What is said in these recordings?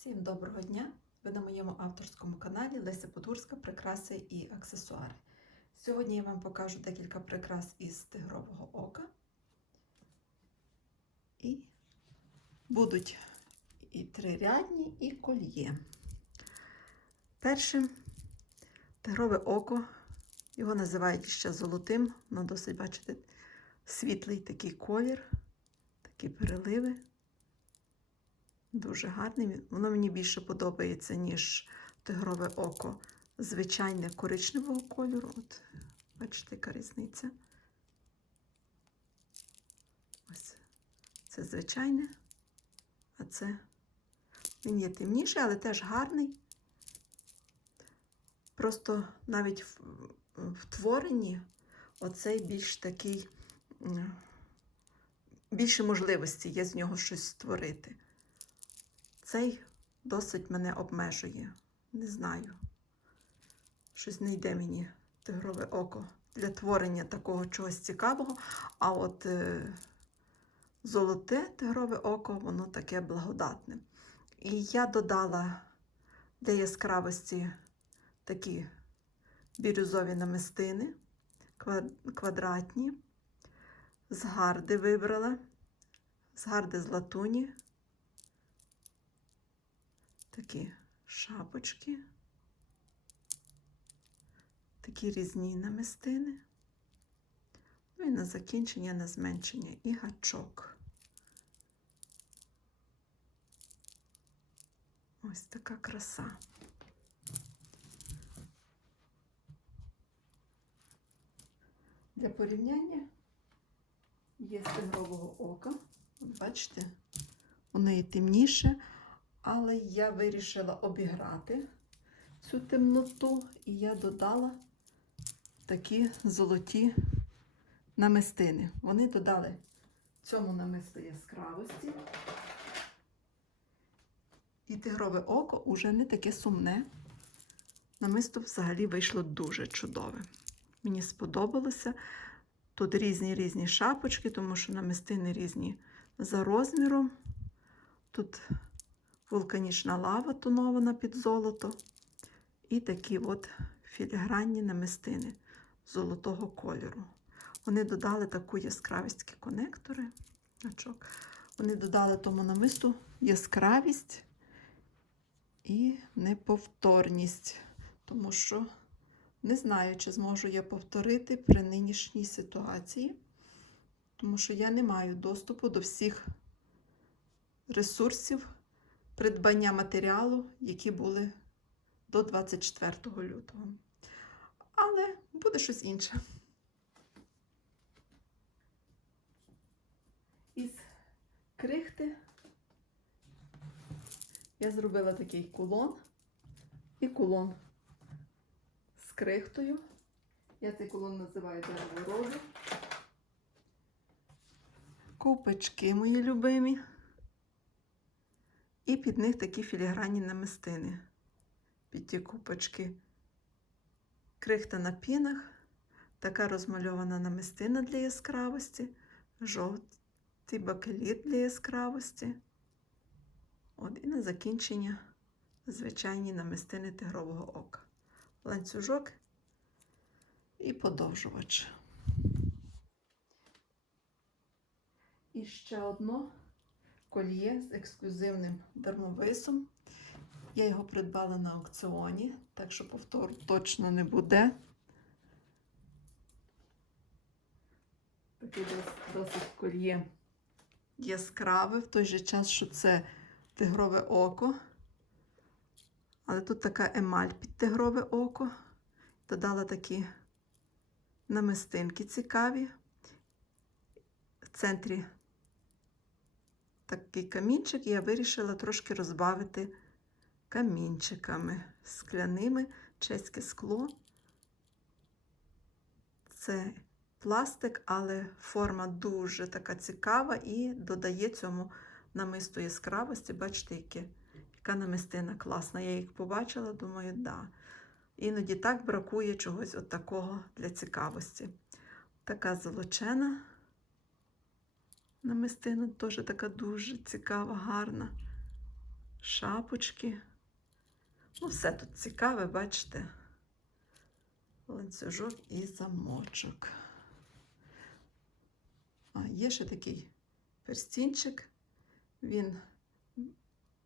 Всім доброго дня! Ви на моєму авторському каналі Леся Подгурська Прикраси і аксесуари. Сьогодні я вам покажу декілька прикрас із тигрового ока. І будуть і трирядні, і кольє. Перше тигрове око. Його називають ще золотим, воно досить, бачите, світлий такий колір, такі переливи. Дуже гарний. Воно мені більше подобається, ніж тигрове око звичайне коричневого кольору. От, бачите, яка різниця. Ось це звичайне, а це він є темніший, але теж гарний. Просто навіть в, в творенні оцей більш такий, більше можливості є з нього щось створити. Цей досить мене обмежує. Не знаю. Щось не йде мені тигрове око для творення такого чогось цікавого. А от е, золоте тигрове око, воно таке благодатне. І я додала для яскравості такі бірюзові намистини, квадратні, з гарди вибрала, з гарди з латуні такі шапочки, такі різні намистини. Ну і на закінчення, на зменшення і гачок. Ось така краса. Для порівняння є з ока. Бачите, у неї темніше, але я вирішила обіграти цю темноту, і я додала такі золоті намистини. Вони додали цьому намисту яскравості. І тигрове око уже не таке сумне. Намисто взагалі вийшло дуже чудове. Мені сподобалося. Тут різні різні шапочки, тому що намистини різні за розміром. Тут вулканічна лава тонована під золото. І такі от філігранні намистини золотого кольору. Вони додали таку яскравість конектори. Вони додали тому намисту яскравість і неповторність, тому що не знаю, чи зможу я повторити при нинішній ситуації, тому що я не маю доступу до всіх ресурсів придбання матеріалу, які були до 24 лютого. Але буде щось інше. Із крихти я зробила такий кулон і кулон з крихтою. Я цей кулон називаю дерево роду. Купички мої любимі. І під них такі філігранні намистини. Під ті купочки крихта на пінах, така розмальована намистина для яскравості, жовтий бакеліт для яскравості. От, І на закінчення звичайні намистини тигрового ока. Ланцюжок і подовжувач. І ще одно кольє з ексклюзивним дармовисом. Я його придбала на аукціоні, так що повтору точно не буде. Таке досить кольє яскраве, в той же час, що це тигрове око. Але тут така емаль під тигрове око. Додала такі намистинки цікаві. В центрі такий камінчик, я вирішила трошки розбавити камінчиками скляними, чеське скло. Це пластик, але форма дуже така цікава і додає цьому намисту яскравості. Бачите, яке, яка намистина класна. Я їх побачила, думаю, да. Іноді так бракує чогось от такого для цікавості. Така золочена намистина, теж така дуже цікава, гарна. шапочки. Ну, все тут цікаве, бачите. Ланцюжок і замочок. А, є ще такий перстінчик. Він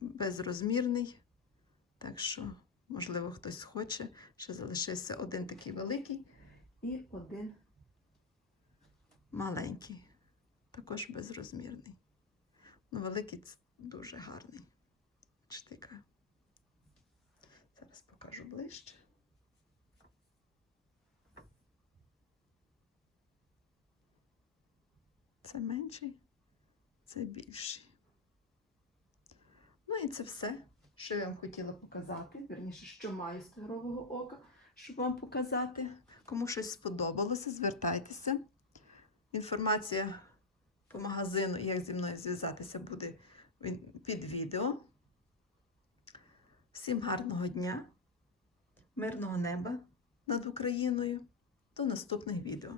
безрозмірний. Так що, можливо, хтось хоче. Ще залишився один такий великий і один маленький. Також безрозмірний. Ну, великий дуже гарний. Яка. Зараз покажу ближче. Це менший, це більший. Ну і це все, що я вам хотіла показати. Вірніше, що маю з тигрового ока, щоб вам показати. Кому щось сподобалося, звертайтеся. Інформація по магазину, як зі мною зв'язатися, буде під відео. Всім гарного дня, мирного неба над Україною. До наступних відео.